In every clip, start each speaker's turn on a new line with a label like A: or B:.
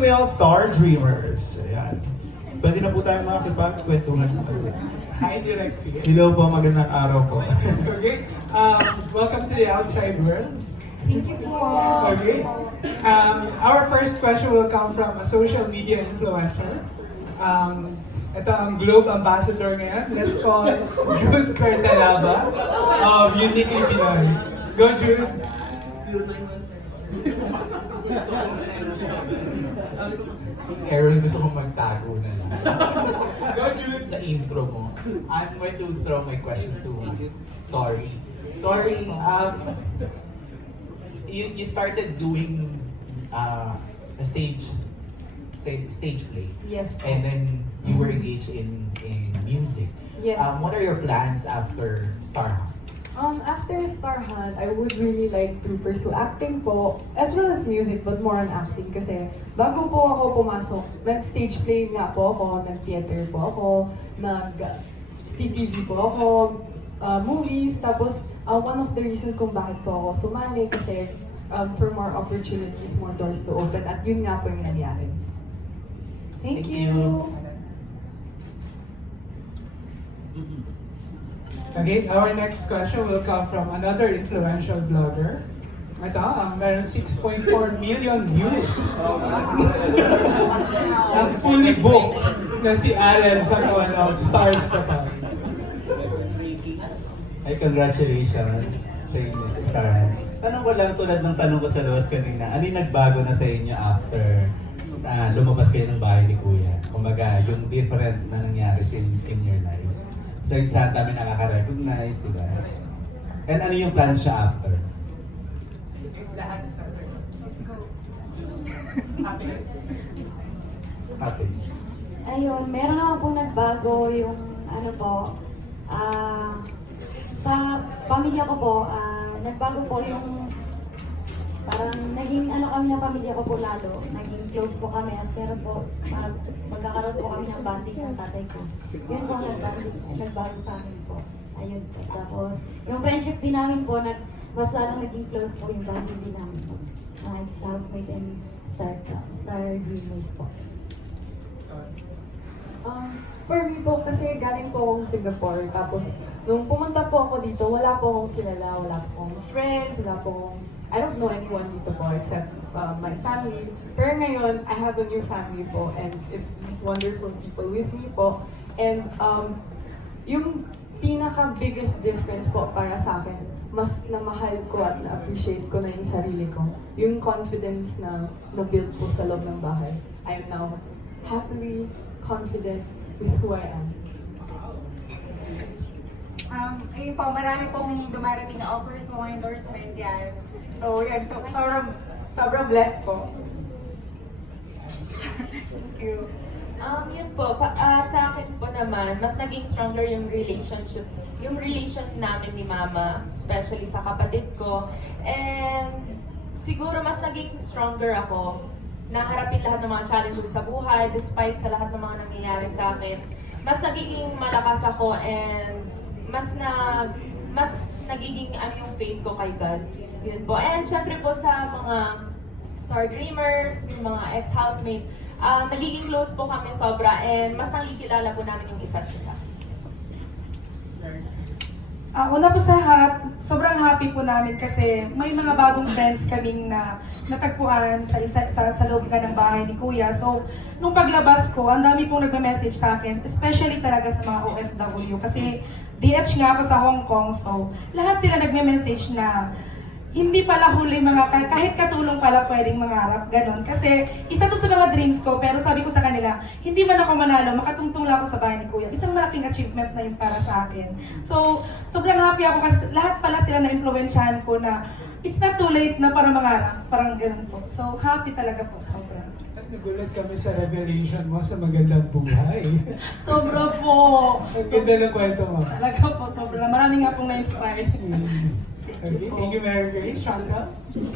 A: female star dreamers. Ayan. Pwede na po tayong makakipagkwentuhan sa kanila.
B: Hi, Direct Fear.
A: Hello po, magandang araw po.
B: Okay, um, welcome to the outside world.
C: Thank you po.
B: Okay, um, our first question will come from a social media influencer. Um, ito ang Globe Ambassador ngayon. Let's call Jude Cartalaba of Uniquely Pinoy. Go, Jude.
D: Aaron, gusto kong magtago na lang.
B: Go, Jude.
D: Sa intro mo, I'm going to throw my question to Tori. Tori, um, you, you started doing uh, a stage, stage stage play.
C: Yes po.
D: And then you were engaged in, in music.
C: Yes.
D: Um, what are your plans after Star Hunt?
C: Um, after Star Hunt, I would really like to pursue acting po, as well as music, but more on acting kasi bago po ako pumasok, nag-stage play nga po ako, nag-theater po ako, nag-TTV po ako, uh, movies, tapos uh, one of the reasons kung bakit po ako sumali kasi um, for more opportunities, more doors to open, at yun nga po yung nangyari. Thank,
D: Thank
C: you.
D: you.
B: Okay, our next question will come from another influential blogger. Ito, ang meron 6.4 million views. ang fully booked na si Allen sa of Stars pa pa.
A: Ay, congratulations sa inyo sa Starhands. Tanong ko lang tulad ng tanong ko sa Luwas kanina, ano yung nagbago na sa inyo after ah, lumabas kayo ng bahay ni Kuya? Kumbaga, yung different na nangyari sa in, in your life. So, it's sa dami nakaka-recognize, di ba? And ano yung plans siya after?
B: Lahat sa
A: Happy.
E: Ayun, meron naman po nagbago yung ano po, ah, sa pamilya ko po, ah, nagbago po yung parang naging ano kami ng pamilya ko po lalo, naging close po kami at pero po mag, magkakaroon po kami ng banding ng tatay ko. Yun po ang nagbanding, nagbago sa amin po. Ayun po. Tapos, yung friendship din namin po, nag, mas lalong naging close po yung banding din namin po. Mga ex-housemate and star, star dreamers po.
C: Um, for me po, kasi galing po akong Singapore. Tapos, nung pumunta po ako dito, wala po akong kilala, wala po akong friends, wala po akong, I don't know anyone dito po except uh, my family. Pero ngayon, I have a new family po and it's these wonderful people with me po. And um, yung pinaka-biggest difference po para sa akin, mas namahal ko at na-appreciate ko na yung sarili ko. Yung confidence na na-build po sa loob ng bahay. I am now happily confident with who I am.
F: Um, ayun po, marami pong dumarating na offers mga endorsement yan. So, yan, so, sobrang, sobrang blessed po. Thank you.
G: Um, yun po, pa, ah, sa akin po naman, mas naging stronger yung relationship, yung relation namin ni Mama, especially sa kapatid ko. And siguro mas naging stronger ako na harapin lahat ng mga challenges sa buhay, despite sa lahat ng mga nangyayari sa akin. Mas nagiging malakas ako and mas na mas nagiging ano yung faith ko kay God. Yun po. And syempre po sa mga Star Dreamers, mga ex-housemates, um, nagiging close po kami sobra and mas nakikilala po namin yung isa't isa.
H: Ah, una po sa lahat, sobrang happy po namin kasi may mga bagong friends kaming na natagpuan sa, isa, sa, sa loob nga ng bahay ni Kuya. So, nung paglabas ko, ang dami pong nagme-message sa akin, especially talaga sa mga OFW. Kasi DH nga ako sa Hong Kong, so lahat sila nagme-message na hindi pala huli mga ka- kahit katulong pala pwedeng mangarap, ganon. Kasi isa to sa mga dreams ko, pero sabi ko sa kanila, hindi man ako manalo, makatungtong lang ako sa bahay ni Kuya. Isang malaking achievement na yun para sa akin. So, sobrang happy ako kasi lahat pala sila na-influensyahan ko na it's not too late na para mangarap. Parang ganon po. So, happy talaga po, sobrang.
B: At nagulat kami sa revelation mo sa magandang buhay.
H: Sobra po.
B: Ang ganda ng kwento mo.
H: Talaga po, sobrang. Marami nga pong na-inspired.
B: Okay, thank you, Mary Grace. Chantal?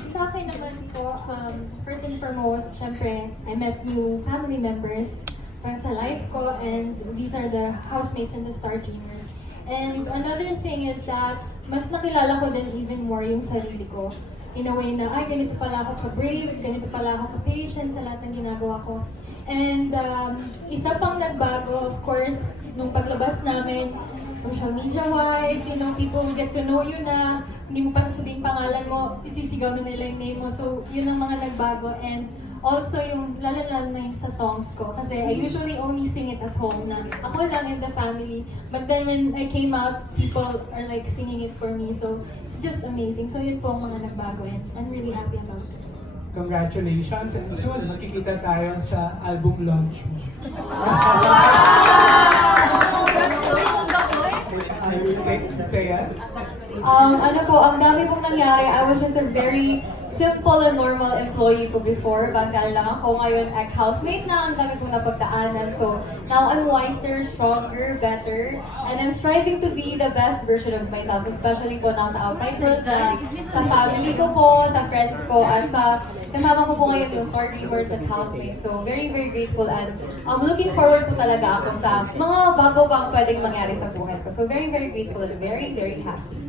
I: Sa akin naman po, um, first and foremost, syempre, I met new family members para sa life ko and these are the housemates and the Star Dreamers. And another thing is that mas nakilala ko din even more yung sarili ko. in a way na, ay, ganito pala ako ka-brave, ganito pala ako ka-patient sa lahat ng ginagawa ko. And um, isa pang nagbago, of course, nung paglabas namin, social media-wise, you know, people get to know you na, hindi mo pa sasabihin pangalan mo, isisigaw na nila yung name mo. So, yun ang mga nagbago. And also, yung lalo-lalo na yung sa songs ko. Kasi I usually only sing it at home na ako lang in the family. But then when I came out, people are like singing it for me. So, it's just amazing. So, yun po ang mga nagbago and I'm really happy about it.
B: Congratulations and soon makikita tayo sa album launch mo. I will take Thea.
E: Um, ano po, ang dami pong nangyari. I was just a very simple and normal employee po before. Banggaan lang ako. Ngayon, ex-housemate na. Ang dami pong napagdaanan. So, now I'm wiser, stronger, better. And I'm striving to be the best version of myself. Especially po now sa outside world na sa family ko po, sa friends ko, at sa kasama ko po ngayon yung store dreamers and housemates. So, very, very grateful and um, looking forward po talaga ako sa mga bago pang pwedeng mangyari sa buhay ko. So, very, very grateful and very, very happy.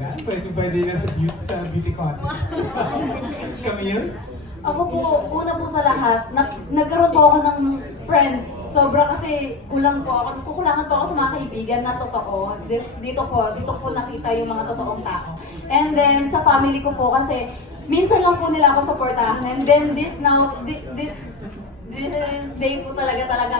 B: Yan, pwede pwede na sa beauty, sa beauty contest. Camille?
C: Ako po, una po sa lahat, na, nagkaroon po ako ng friends. Sobra kasi kulang po ako. Kukulangan po ako sa mga kaibigan na totoo. Dito, dito po, dito po nakita yung mga totoong tao. And then sa family ko po kasi minsan lang po nila ako supportahan. And then this now, this, this, this day po talaga talaga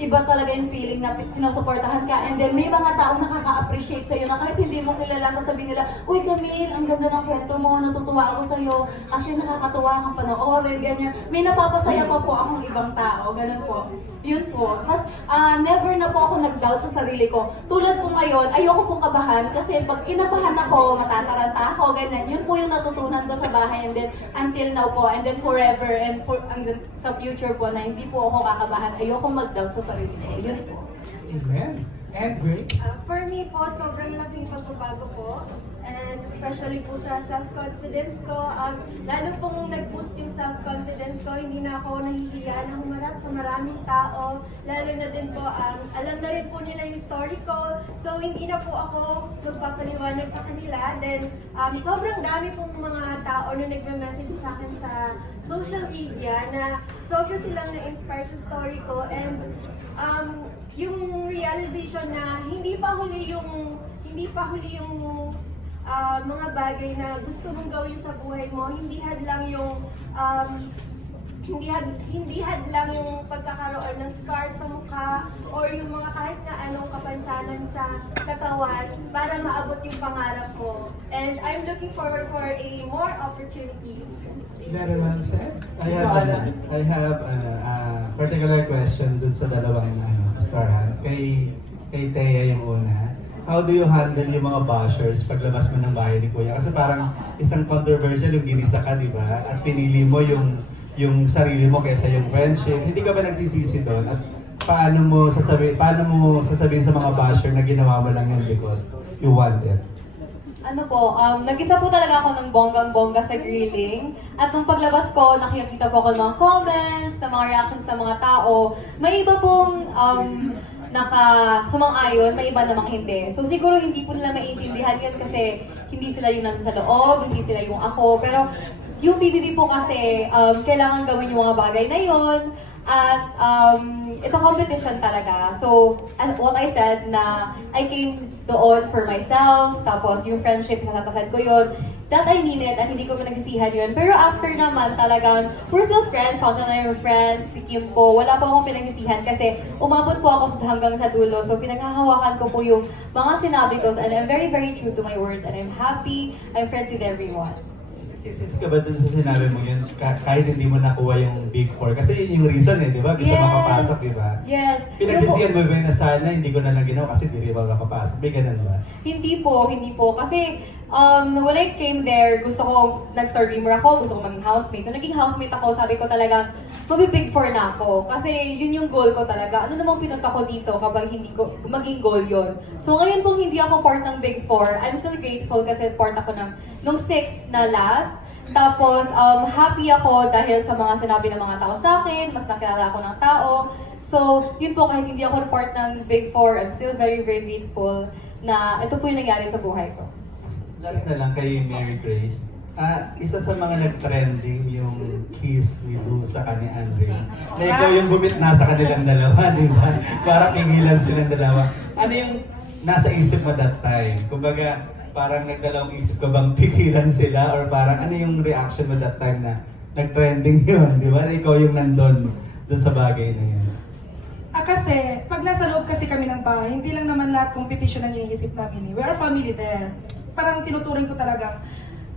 C: iba talaga yung feeling na sinusuportahan ka and then may mga taong nakaka-appreciate sa'yo na kahit hindi mo kilala, sasabihin nila, Uy Camille, ang ganda ng kwento mo, natutuwa ako sa'yo kasi nakakatuwa kang panoorin, ganyan. May napapasaya pa po akong ibang tao, ganun po. Yun po. Tapos, ah, never na po ako nag-doubt sa sarili ko. Tulad po ngayon, ayoko pong kabahan kasi pag kinabahan ako, matataranta ako, ganyan. Yun po yung natutunan ko sa bahay and then until now po, and then forever and for, hanggang sa future po na hindi po ako kakabahan. Ayoko mag-doubt sa sarili ko. Yun po.
B: Amen. And Grace?
J: Uh, for me po, sobrang laking pagbabago po. And especially po sa self-confidence ko. Um, lalo pong nag-boost yung self-confidence ko. Hindi na ako nahihiya na humarap sa maraming tao. Lalo na din po, um, alam na rin po nila yung story ko. So hindi na po ako magpapaliwanag sa kanila. Then um, sobrang dami pong mga tao na nagme-message sa akin sa social media na sobrang silang na-inspire sa story ko. And um, yung realization na hindi pa huli yung hindi pa huli yung ah, mga bagay na gusto mong gawin sa buhay mo, hindi hadlang yung um, hindi had, hindi hadlang yung pagkakaroon ng scar sa mukha or yung mga kahit na anong kapansanan sa katawan para maabot yung pangarap ko. And I'm looking forward for a more opportunities.
B: Very well said.
A: I have, I have ano, ah, particular question dun sa dalawang ano, starhan. Kay, kay Thea yung una. How do you handle yung mga bashers paglabas mo ng bahay ni Kuya? Kasi parang isang controversial yung ginisa ka, di ba? At pinili mo yung yung sarili mo kaysa yung friendship. Hindi ka ba nagsisisi doon? At paano mo sasabihin, paano mo sasabihin sa mga basher na ginawa mo lang yun because you want it?
E: Ano po, um, nag-isa po talaga ako ng bonggang-bongga sa grilling. At nung paglabas ko, nakikita po ako ng mga comments, ng mga reactions ng mga tao. May iba pong um, naka sumang-ayon, may iba namang hindi. So siguro hindi po nila maiintindihan yun kasi hindi sila yung nandun sa loob, hindi sila yung ako. Pero yung PBB po kasi, um, kailangan gawin yung mga bagay na yun. At um, it's a competition talaga. So, as what I said na I came doon for myself, tapos yung friendship, kasatasan ko yun. That I it, at hindi ko pinagsisihan yun. Pero after naman talagang, we're still friends, Fonta na yung friends, si Kim po, wala po akong pinagsisihan kasi umabot po ako hanggang sa dulo. So pinaghahawakan ko po yung mga sinabi ko and I'm very, very true to my words and I'm happy, I'm friends with everyone.
A: Sisisi ka ba dun sa sinabi mo yun ka- kahit hindi mo nakuha yung Big Four? Kasi yun yung reason eh, di ba? Gusto
E: Yes.
A: makapasok, di ba?
E: Yes.
A: Pinagsisiyan mo ba yun na sana hindi ko na lang ginawa kasi di rin ba makapasok? May ganun ba?
E: Hindi po, hindi po. Kasi um, when I came there, gusto ko, nag-star dreamer ako, gusto ko maging housemate. Nung naging housemate ako, sabi ko talagang, magbibig four na ako. Kasi yun yung goal ko talaga. Ano namang pinunta ko dito kapag hindi ko, maging goal yun. So ngayon kung hindi ako part ng big four, I'm still grateful kasi part ako ng, nung six na last. Tapos, um, happy ako dahil sa mga sinabi ng mga tao sa akin, mas nakilala ako ng tao. So, yun po, kahit hindi ako part ng Big Four, I'm still very, very grateful na ito po yung nangyari sa buhay ko.
A: Last na lang kay Mary Grace. Ah, isa sa mga nag-trending yung kiss ni Lou sa kani Andre. Na ikaw yung gumit na sa kanilang dalawa, di ba? Para pigilan silang dalawa. Ano yung nasa isip mo that time? Kumbaga, parang nagdalawang isip ka bang pigilan sila? Or parang ano yung reaction mo that time na nag-trending yun, di ba? Na Ikaw yung nandun dun sa bagay na yun.
H: Ah, kasi, pag nasa loob kasi kami ng bahay, hindi lang naman lahat competition ang iniisip namin. eh. We are family there. Parang tinuturing ko talaga,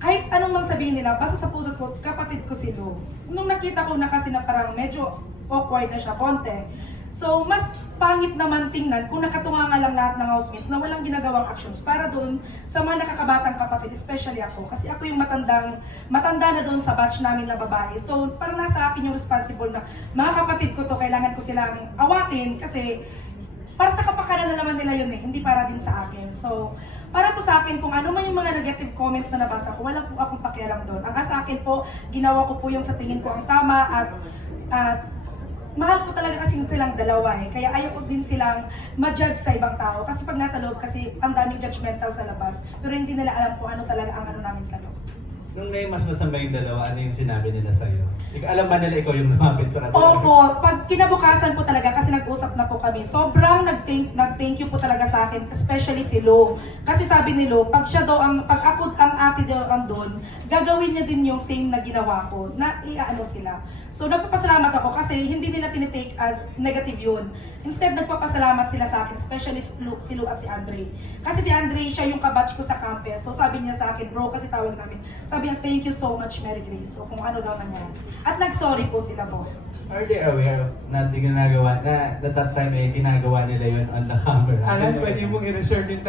H: kahit anong mang sabihin nila, basta sa puso ko, kapatid ko si Lou. Nung nakita ko na kasi na parang medyo awkward na siya, konti. So, mas pangit naman tingnan kung nakatunga nga lang lahat ng housemates na walang ginagawang actions para doon sa mga nakakabatang kapatid, especially ako. Kasi ako yung matandang, matanda na doon sa batch namin na babae. So, parang nasa akin yung responsible na mga kapatid ko to, kailangan ko silang awatin kasi para sa kapakanan na naman nila yun eh, hindi para din sa akin. So, para po sa akin, kung ano man yung mga negative comments na nabasa ko, wala po akong pakialam doon. Ang sa akin po, ginawa ko po yung sa tingin ko ang tama at at mahal ko talaga kasi silang dalawa eh. Kaya ayaw ko din silang ma-judge sa ibang tao. Kasi pag nasa loob, kasi ang daming judgmental sa labas. Pero hindi nila alam kung ano talaga ang ano namin sa loob.
A: Nung may mas masama yung dalawa, ano yung sinabi nila sa'yo? Ik- alam ba nila ikaw yung lumapit sa kanila?
H: Opo, pag kinabukasan po talaga kasi nag-usap na po kami, sobrang nag-thank, nag-thank you po talaga sa akin, especially si Lo. Kasi sabi ni Lo, pag siya daw, ang, pag ako ang ate daw andun, gagawin niya din yung same na ginawa ko, na iaano sila. So nagpapasalamat ako kasi hindi nila tinitake as negative yun. Instead, nagpapasalamat sila sa akin, especially si Lu, si Lu at si Andre. Kasi si Andre, siya yung kabatch ko sa campus. So sabi niya sa akin, bro, kasi tawag namin. Sabi niya, thank you so much, Mary Grace. So kung ano daw nangyari. At nag-sorry po sila po.
A: Are they aware of na di ginagawa, na, na that time eh, ginagawa nila yun on the camera?
B: Alan, pwede mong i-reserve yung